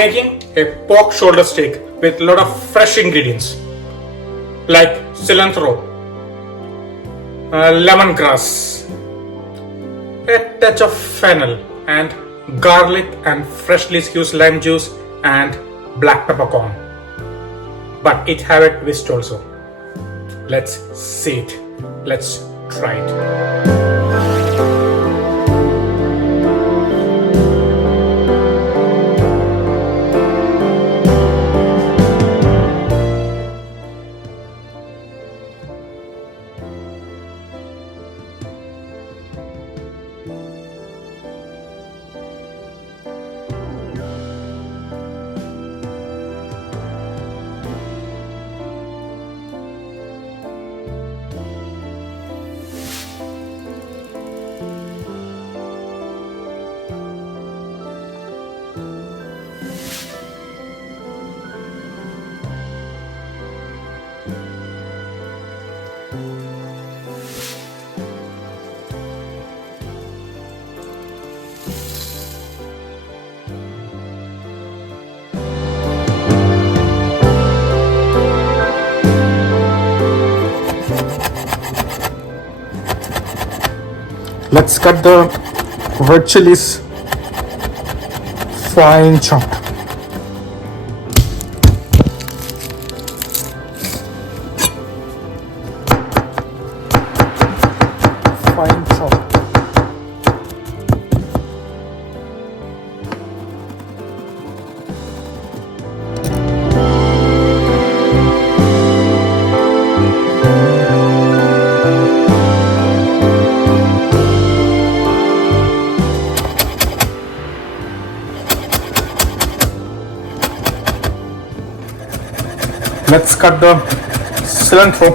making a pork shoulder steak with a lot of fresh ingredients like cilantro, lemongrass, a touch of fennel, and garlic and freshly squeezed lime juice and black peppercorn. But it have a twist also. Let's see it. Let's try it. Let's cut the red chilies fine chopped. Fine chopped. Let's cut the cilantro.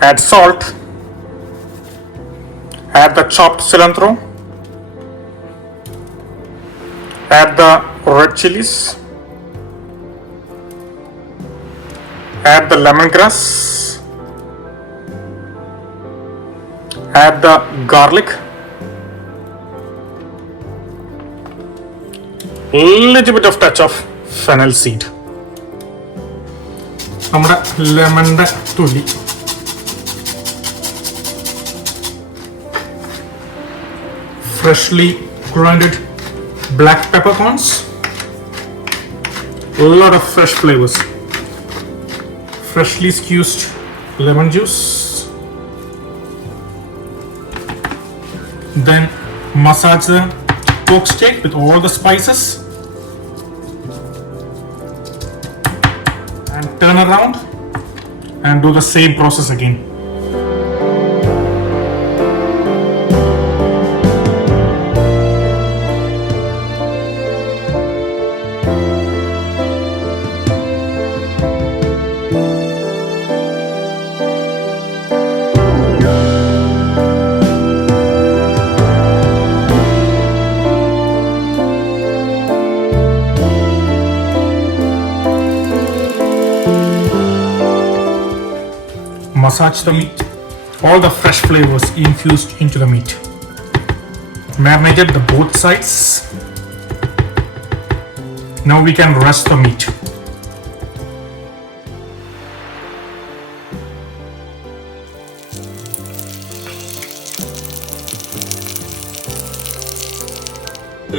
Add salt. Add the chopped cilantro, add the red chilies, add the lemongrass, add the garlic, little bit of touch of fennel seed, നമ്മുടെ ലെമണിന്റെ തുള്ളി, freshly grinded black peppercorns, a lot of fresh flavors, freshly squeezed lemon juice, then massage the pork steak with all the spices and turn around and do the same process again. Massage the meat, all the fresh flavors infused into the meat. Marinated the both sides. Now we can rest the meat.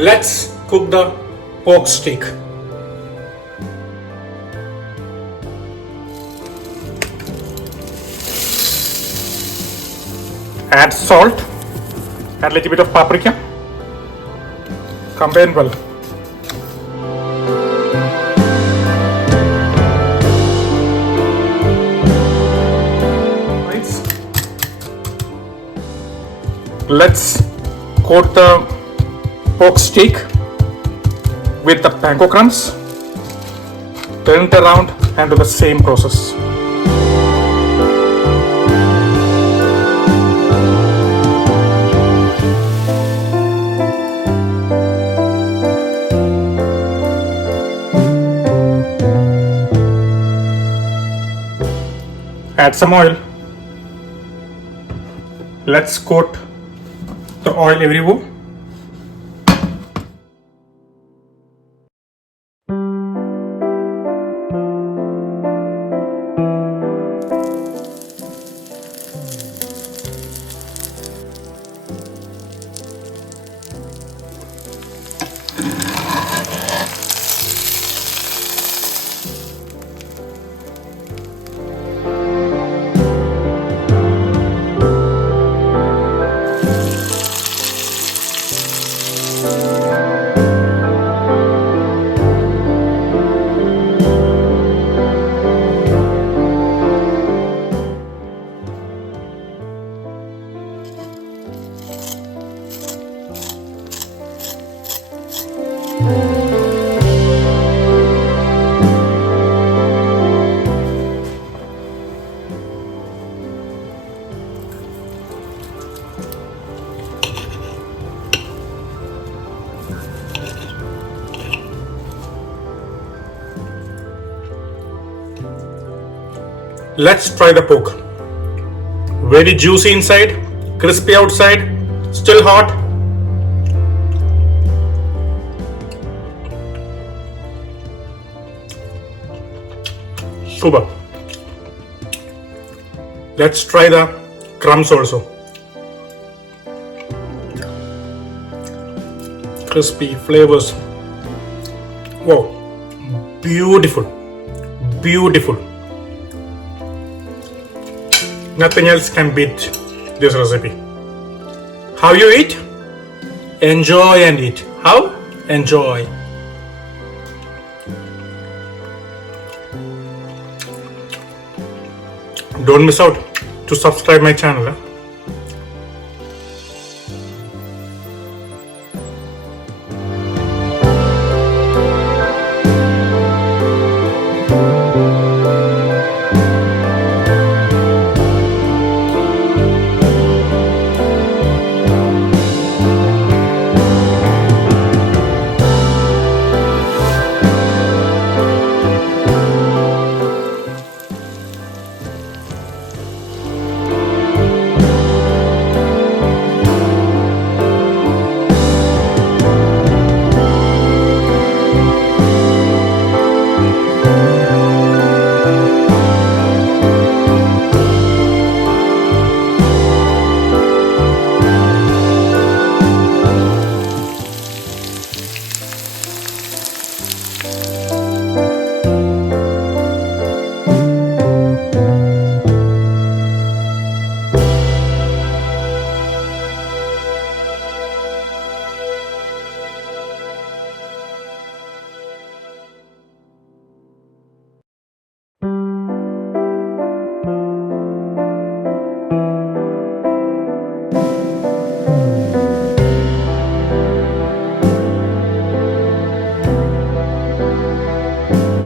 Let's cook the pork steak. Add salt, add a little bit of paprika, combine well. Right. Let's coat the pork steak with the panko crumbs, turn it around and do the same process. Add some oil. Let's coat the oil everywhere. Let's try the pork. Very juicy inside, crispy outside, still hot. Super. Let's try the crumbs also. Crispy flavors. Wow, beautiful, beautiful. Nothing else can beat this recipe. How you eat? Enjoy and eat. How? Enjoy. Don't miss out to subscribe my channel.